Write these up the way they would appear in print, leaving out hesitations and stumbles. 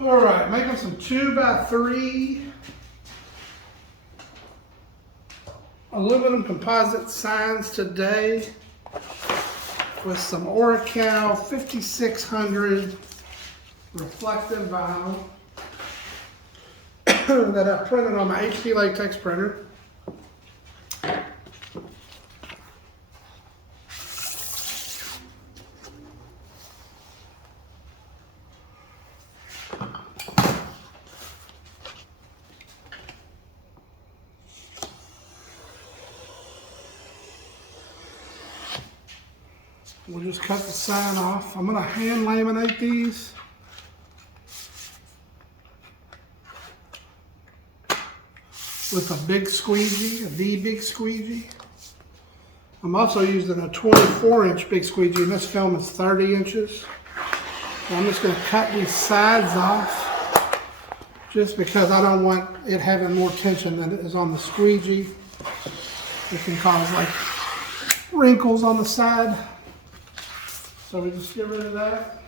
All right, making some 2x3 aluminum composite signs today with some Oracal 5600 reflective vinyl that I printed on my HP latex printer. We'll just cut the sign off. I'm going to hand laminate these. With a big squeegee, the big squeegee. I'm also using a 24-inch big squeegee, and this film is 30 inches. So I'm just going to cut these sides off just because I don't want it having more tension than it is on the squeegee. It can cause like wrinkles on the side. So we just get rid of that.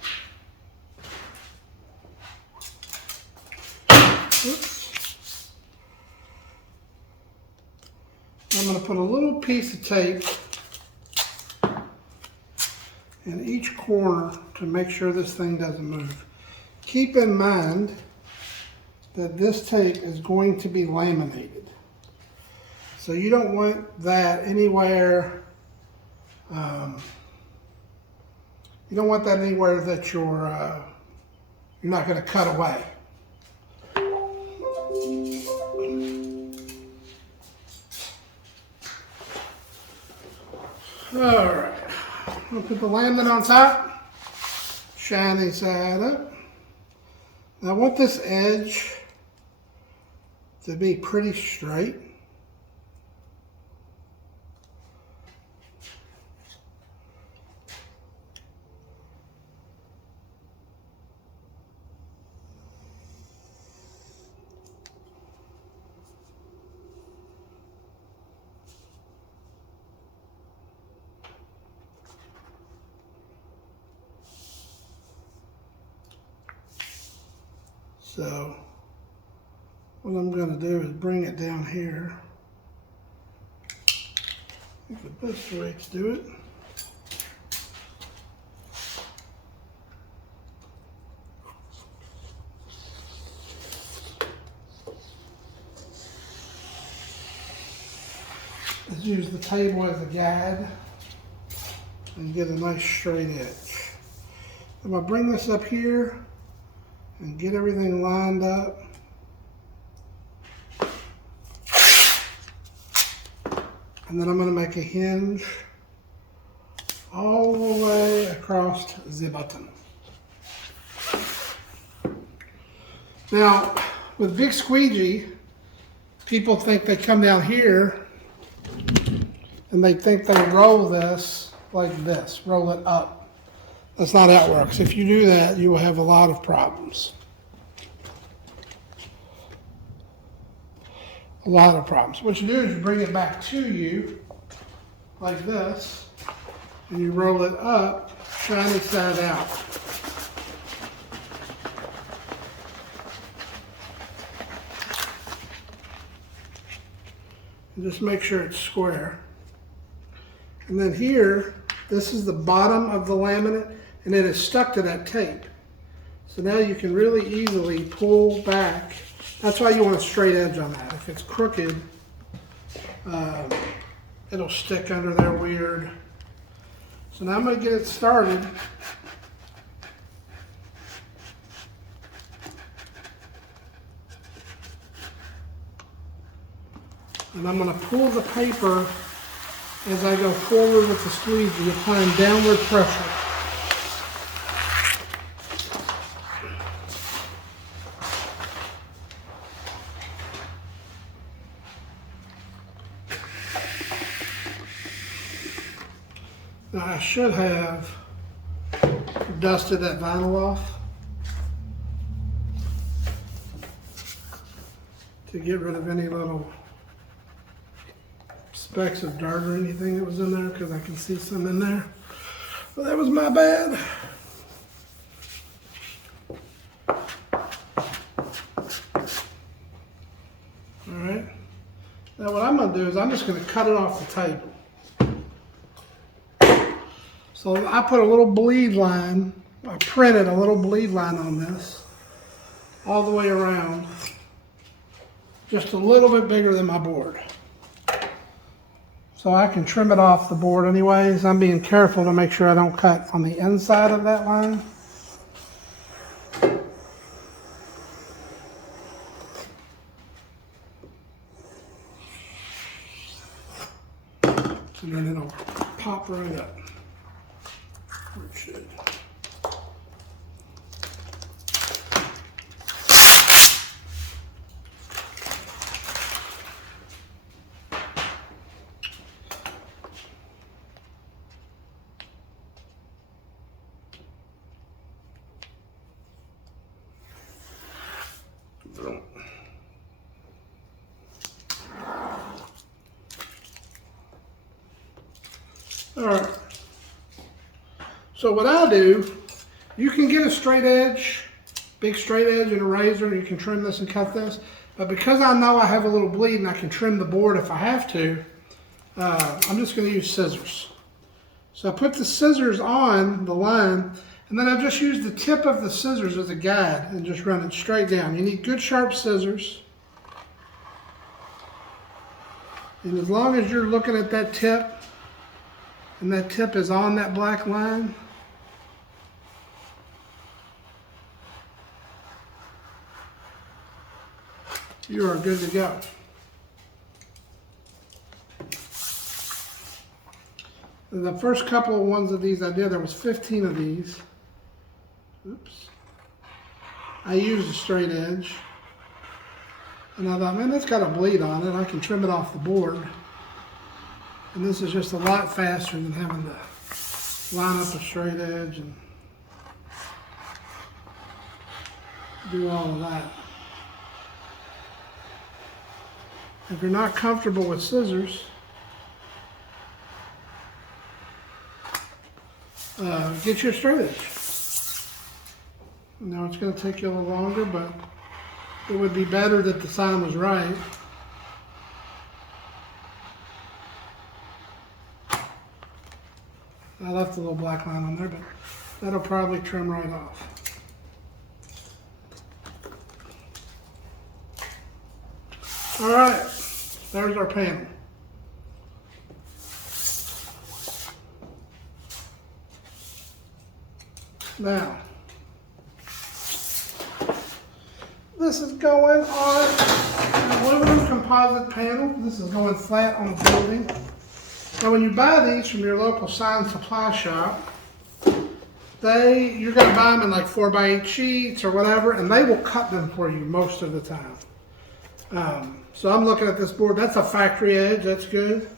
Oops. I'm going to put a little piece of tape in each corner to make sure this thing doesn't move. Keep in mind that this tape is going to be laminated. So you don't want that anywhere. You don't want that anywhere that you're not going to cut away. All right, I'm going to put the laminate on top, shine the side up. Now I want this edge to be pretty straight. So what I'm going to do is bring it down here. I think the best way to do it. Is use the table as a guide and get a nice straight edge. I'm going to bring this up here and get everything lined up. And then I'm going to make a hinge all the way across the button. Now, with big squeegee, people think they come down here and they think they roll this like this, roll it up. That's not how it works. If you do that, you will have a lot of problems. A lot of problems. What you do is you bring it back to you like this, and you roll it up, shiny side out. And just make sure it's square. And then here, this is the bottom of the laminate, and it is stuck to that tape. So now you can really easily pull back. That's why you want a straight edge on that. If it's crooked, it'll stick under there weird. So now I'm going to get it started. And I'm going to pull the paper as I go forward with the squeegee, applying downward pressure. Now I should have dusted that vinyl off to get rid of any little specks of dirt or anything that was in there, because I can see some in there. Well, that was my bad. do is I'm just going to cut it off the table. So I put a little bleed line, I printed a little bleed line on this all the way around, just a little bit bigger than my board. So I can trim it off the board anyways. I'm being careful to make sure I don't cut on the inside of that line. And then it'll pop right up. Or it should. Alright, so what I do, you can get a straight edge, big straight edge and a razor, you can trim this and cut this, but because I know I have a little bleed and I can trim the board if I have to, I'm just going to use scissors. So I put the scissors on the line, and then I just use the tip of the scissors as a guide and just run it straight down. You need good sharp scissors, and as long as you're looking at that tip, and that tip is on that black line, you are good to go. The first couple of ones of these I did, there was 15 of these. Oops. I used a straight edge. And I thought, man, that's got a bleed on it. I can trim it off the board. And this is just a lot faster than having to line up a straight edge and do all of that. If you're not comfortable with scissors, get you a straight edge. Now it's going to take you a little longer, but it would be better that the sign was right. I left a little black line on there, but that'll probably trim right off. All right, there's our panel. Now, this is going on an aluminum composite panel. This is going flat on the building. Now when you buy these from your local sign supply shop, you're going to buy them in like 4x8 sheets or whatever, and they will cut them for you most of the time. So I'm looking at this board. That's a factory edge. That's good.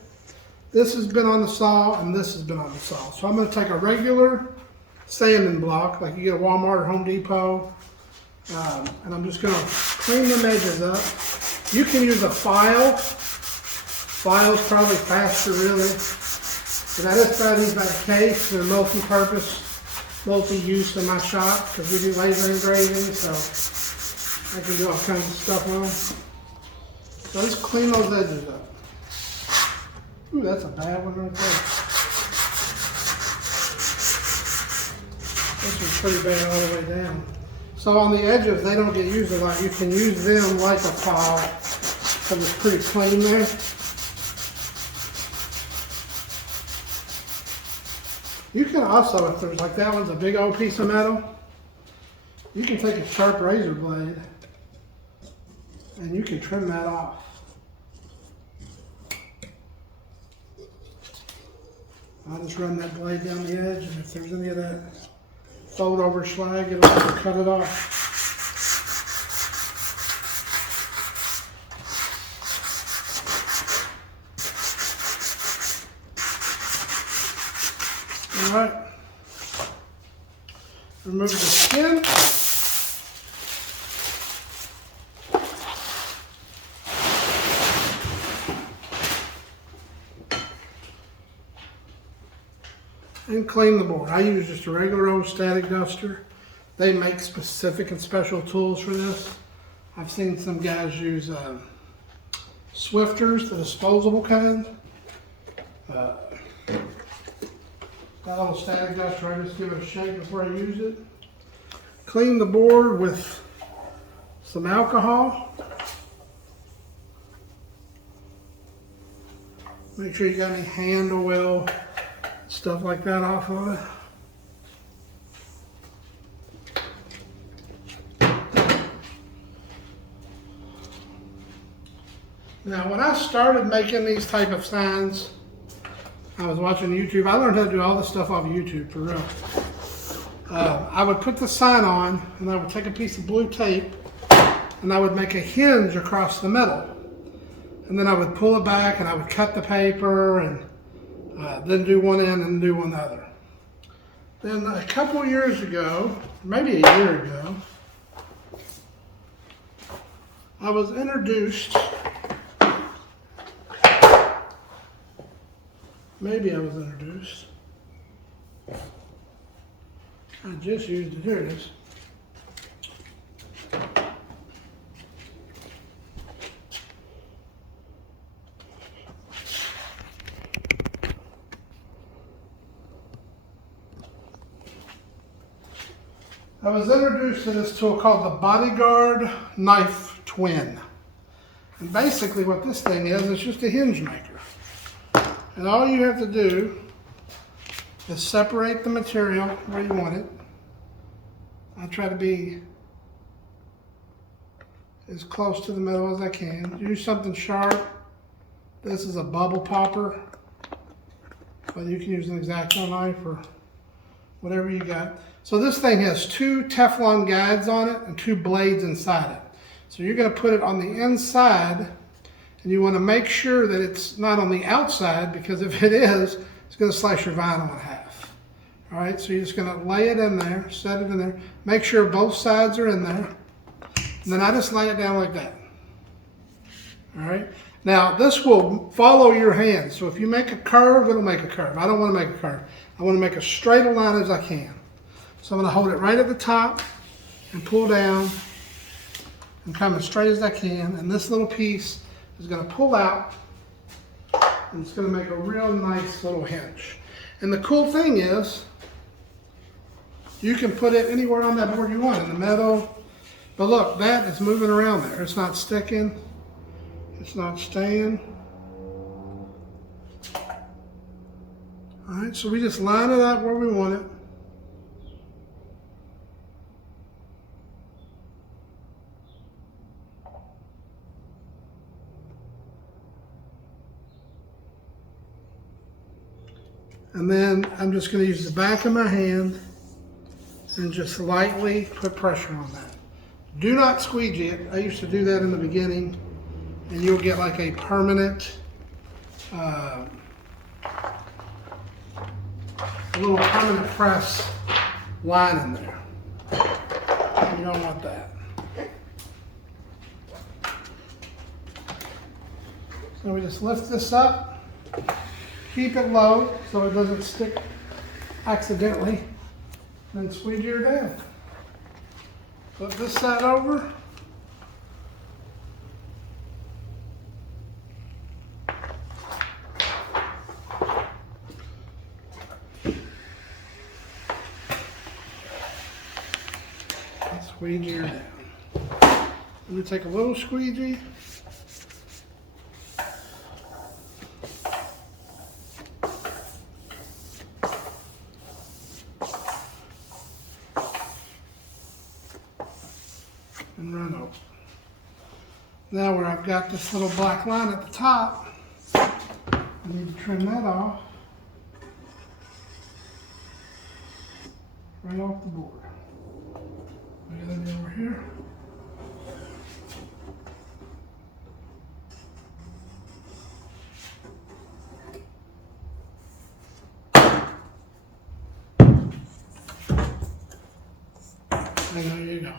This has been on the saw, and this has been on the saw. So I'm going to take a regular sanding block, like you get at Walmart or Home Depot, and I'm just going to clean them edges up. You can use a file. File's probably faster, really. But I just try to use that case. They're multi-purpose, multi-use in my shop because we do laser engraving, so I can do all kinds of stuff with them. So let's clean those edges up. Ooh, that's a bad one right there. This is pretty bad all the way down. So on the edges, they don't get used a lot. You can use them like a file because it's pretty clean there. You can also, if there's like that one's a big old piece of metal, you can take a sharp razor blade and you can trim that off. I'll just run that blade down the edge, and if there's any of that fold over slag, it'll cut it off. All right, remove the skin. And clean the board. I use just a regular old static duster. They make specific and special tools for this. I've seen some guys use Swifters, the disposable kind. Got a little static dust, right? Just give it a shake before I use it. Clean the board with some alcohol. Make sure you got any handle wheel, stuff like that off of it. Now, when I started making these type of signs, I was watching YouTube. I learned how to do all this stuff off of YouTube, for real. I would put the sign on, and I would take a piece of blue tape, and I would make a hinge across the middle. And then I would pull it back, and I would cut the paper, and then do one end and do one other. Then a couple years ago, maybe a year ago, I was introduced. Maybe I was introduced. I just used it. Here it is. I was introduced to this tool called the Bodyguard Knife Twin. And basically what this thing is, it's just a hinge maker. And all you have to do is separate the material where you want it. I try to be as close to the middle as I can. Use something sharp. This is a bubble popper, but you can use an X-Acto knife or whatever you got. So this thing has 2 Teflon guides on it and 2 blades inside it. So you're going to put it on the inside, and you want to make sure that it's not on the outside, because if it is, it's going to slice your vinyl in half. All right, so you're just going to lay it in there, set it in there, make sure both sides are in there, and then I just lay it down like that. All right, now this will follow your hand. So if you make a curve, it'll make a curve. I don't want to make a curve. I want to make as straight a line as I can. So I'm going to hold it right at the top and pull down and come as straight as I can, and this little piece is going to pull out, and it's going to make a real nice little hinge. And the cool thing is, you can put it anywhere on that board you want, in the middle. But look, that is moving around there. It's not sticking. It's not staying. All right, so we just line it up where we want it. And then I'm just going to use the back of my hand and just lightly put pressure on that. Do not squeegee it. I used to do that in the beginning, and you'll get like a permanent, a little permanent press line in there. You don't want that. So we just lift this up. Keep it low so it doesn't stick accidentally, and squeegee her down. Flip this side over. And squeegee her down. I'm going to take a little squeegee. And run over. Now where I've got this little black line at the top, I need to trim that off. Right off the board. I got it over here. And there you go.